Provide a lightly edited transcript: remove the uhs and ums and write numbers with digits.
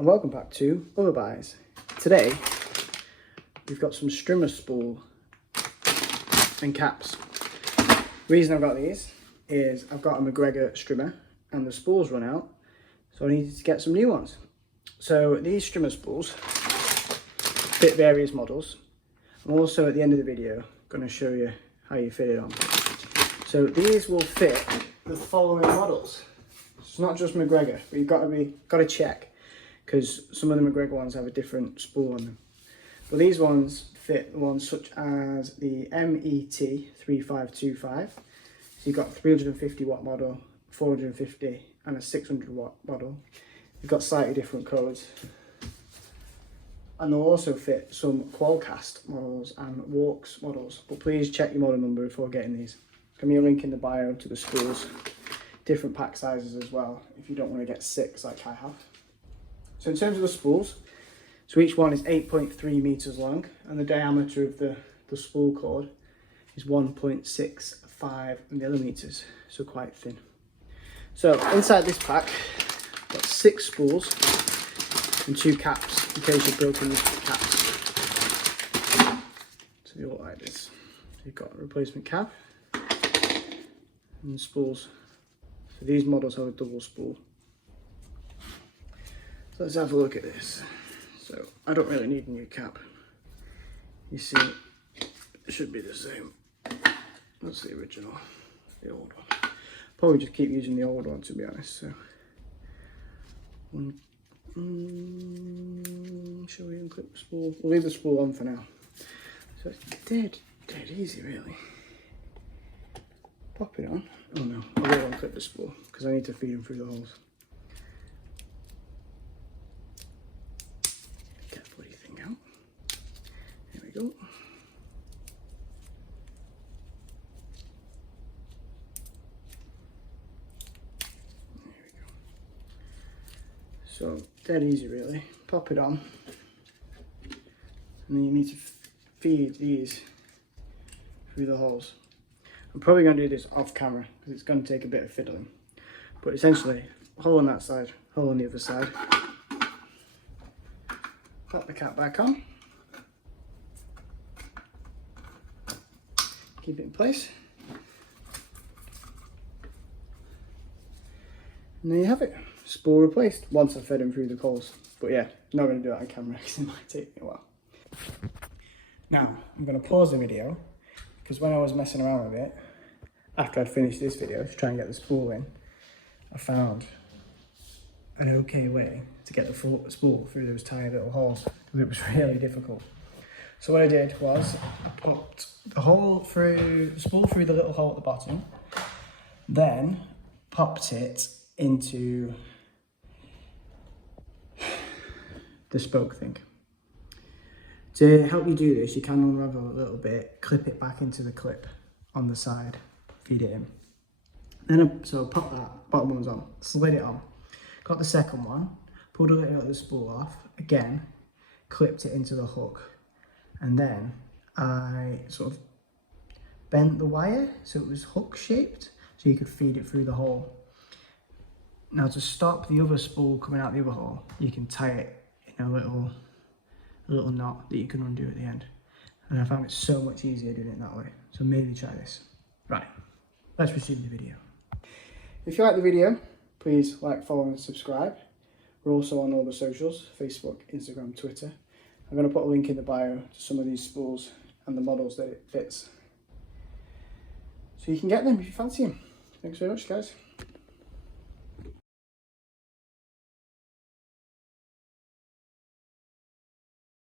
and welcome back to OtherBuys. Today we've got some strimmer spool and caps. The reason I've got these is I've got a McGregor strimmer and the spools run out, so I needed to get some new ones. So these strimmer spools fit various models. I'm also at the end of the video going to show you how you fit it on. So these will fit the following models. It's not just McGregor, but you've got to check, because some of the McGregor ones have a different spool on them. But these ones fit the ones such as the MET 3525. So you've got 350 watt model, 450 and a 600 watt model. You've got slightly different codes. And they'll also fit some Qualcast models and Worx models. But please check your model number before getting these. Give me a link in the bio to the spools. Different pack sizes as well, if you don't want to get 6 like I have. So in terms of the spools, so each one is 8.3 meters long, and the diameter of the spool cord is 1.65 millimeters, so quite thin. So inside this pack, I've got 6 spools and 2 caps, in case you've broken these caps. So they look like this. So you've got a replacement cap and the spools. So these models have a double spool. So let's have a look at this. So I don't really need a new cap. You see, it should be the same. That's the original, the old one. Probably just keep using the old one, to be honest. So, shall we unclip the spool? We'll leave the spool on for now. So it's dead easy, really. Pop it on. Oh no, I will unclip the spool because I need to feed them through the holes. Get the bloody thing out. There we go. There we go. So dead easy, really. Pop it on, and then you need to feed these through the holes. I'm probably going to do this off camera because it's going to take a bit of fiddling. But essentially, hole on that side, hole on the other side. Pop the cap back on. Keep it in place. And there you have it. Spool replaced once I've fed them through the holes. But yeah, not going to do that on camera because it might take me a while. Now, I'm going to pause the video, because when I was messing around with it, after I'd finished this video to try and get the spool in, I found an okay way to get the spool through those tiny little holes, because it was really difficult. So what I did was I popped the spool through the little hole at the bottom, then popped it into the spoke thing. To help you do this, you can unravel a little bit, clip it back into the clip on the side, feed it in. Then so pop that bottom one's on, slid it on. Got the second one, pulled a little bit of the spool off, again, clipped it into the hook, and then I sort of bent the wire so it was hook shaped, so you could feed it through the hole. Now to stop the other spool coming out the other hole, you can tie it in a little knot that you can undo at the end. And I found it so much easier doing it that way. So maybe try this. Right, let's resume the video. If you like the video, please like, follow and subscribe. We're also on all the socials, Facebook, Instagram, Twitter. I'm going to put a link in the bio to some of these spools and the models that it fits. So you can get them if you fancy them. Thanks very much, guys.